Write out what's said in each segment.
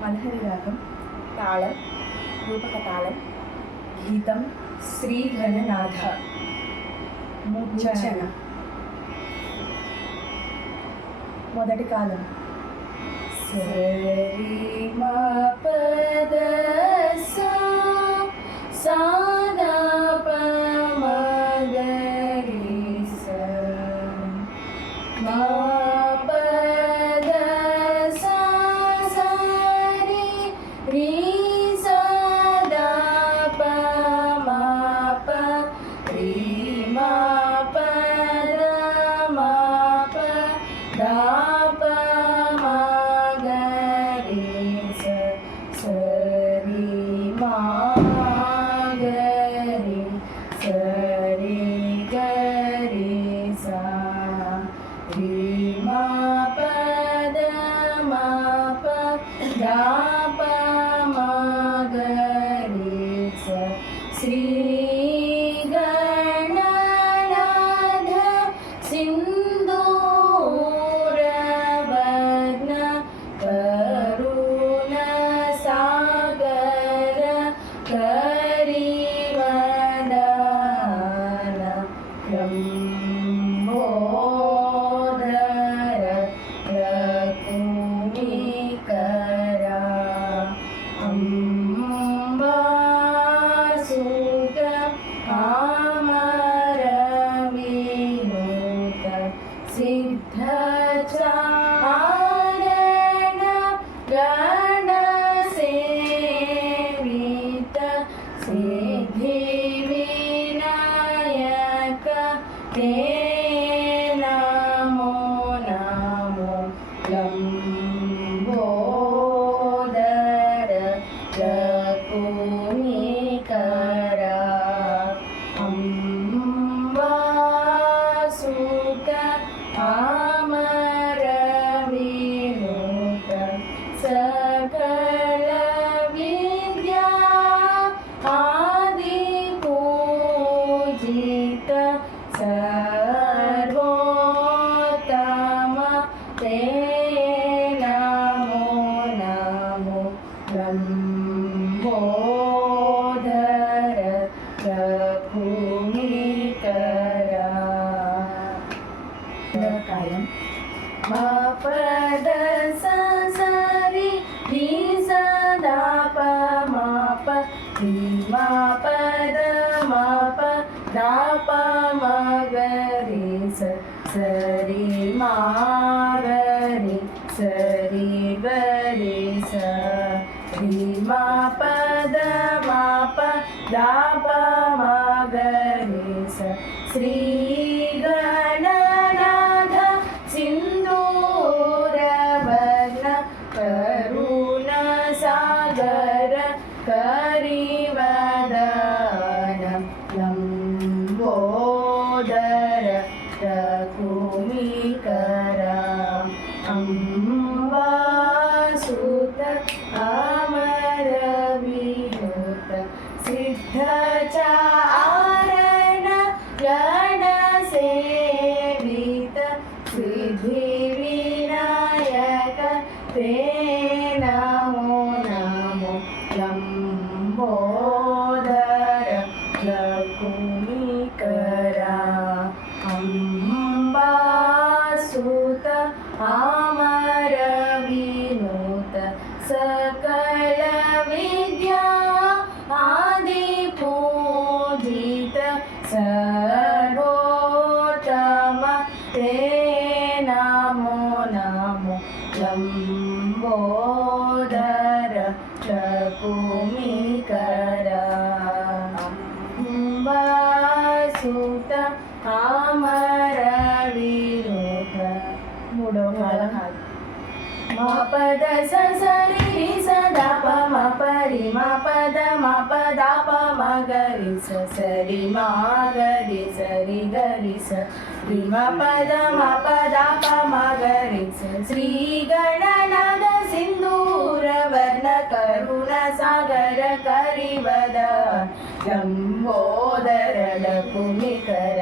मलहरिरागं तालं रूपकतालं गीतं श्रीगणनाथ मूर्छन మొదటి కాలం సరి మా పద సా సా గా ప మ గ రి స మా పద సా సా రి రి స ద ప మ ప రి మా ప ద మ ప ద ప మ గ రి స స రి మా గ రి స రి గ రి స రి మా ప ద మ ప ద ప మ గ రి స శ్రీ గణనాథ ಸಿಂಧೂರವರ್ಣ ಕರುಣ ಸಾಗರ ಕರಿವದನ ಲಂಬೋದರ ರಕುಮಿಕರ ಅಂಬಾಸುತ ಅಮರ ವಿನುತ ಸಿದ್ಧಚಾರಣ ಗಣ ಸೇವಿತ ಸಿದ್ಧಿ ವಿನಾಯಕ ತೇ ನಮೋ ನಮೋ ಲಂಬೋದರ ರಕುಮಿಕರ ಅಂಬಾಸುತ ಅಮರ ವಿನುತ ಸಕಲ ವಿದ್ಯಾ ಆದಿ ಪೂಜಿತ ಸರ್ವೋತ್ತಮ ತೇ ನಮೋ ನಮೋ ಲಂಬೋದರ ರಕುಮಿಕರ ಕಾಯಂ ಮ ಪದ ಸ ಸ ರಿ ರಿ ಸ ದ ಪ ಮ ಪ ರಿ ಮ ಪದ ಮ ಪ ದ ಪ ಮ ಗ ರಿ ಸ ಸ ರಿ ಮ ಗ ರಿ ಸ ರಿ ಗ ರಿ ಸ ರಿ ಮ ಪದ ಮ ಪ ದ ಪ ಮ ಗ ರಿ ಸ ಶ್ರೀ ಗಣನಾಥ ಸಿಂಧೂರವರ್ಣ ಕರುಣ ಸಾಗರ ಕರಿವದನ ಲಂಬೋದರ ರಕುಮಿಕರ ಅಂಬಾಸುತ ಅಮರ ವಿನುತ ಸಿದ್ಧಚಾರಣ ಗಣ ಸೇವಿತ ಸಿದ್ಧಿ ವಿನಾಯಕ ತೇ ನಮೋ ನಮೋ ಲಂಬೋದರ ರಕುಮಿಕರ ಅಂಬಾಸುತ ಅಮರ ವಿನುತ ಸಕಲ ವಿದ್ಯಾ ಆದಿ ಪೂಜಿತ ಸರ್ವೋತ್ತಮ ತೇ ನಮೋ ನಮೋ ಲಂಬೋದರ ರಕುಮಿಕರ ಅಂಬಾಸುತ ಅಮರ ವಿನುತ ಮೂಡೋ ಕಾಲ ಹಾಗೆ ಮ ಪದ ಸ ಸ ರಿ ರಿ ಸ ದ ಪ ಮ ಪ ರಿ ಮ ಪದ ಮ ಪ ದ ಪ ಮ ಗ ರಿ ಸ ಸ ರಿ ಮ ಗ ರಿ ಸ ರಿ ಗ ರಿ ಸ ರಿ ಮ ಪದ ಮ ಪ ದ ಪ ಮ ಗ ರಿ ಸ ಶ್ರೀ ಗಣನಾಥ ಸಿಂಧೂರವರ್ಣ ಕರುಣ ಸಾಗರ ಕರಿವದ ಲಂಬೋದರ ರಕುಮಿಕರ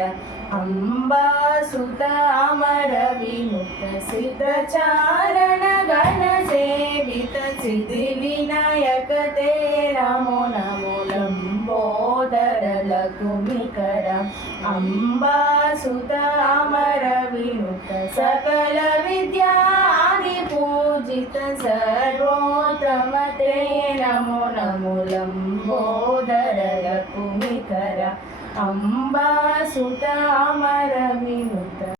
ಅಂಬಾಸುತ ಅಮರ ವಿನುತ ಸಿದ್ಧಚಾರಣ ಗಣ ಸೇವಿತ ಸಿದ್ಧಿ लम्बोदर लकुमिकर अम्बासुत अमर विनुत सकल विद्यादिपूजित सर्वोत्तम ते नमो नमो लम्बोदर लकुमिकर अम्बासुत अमर विनुत।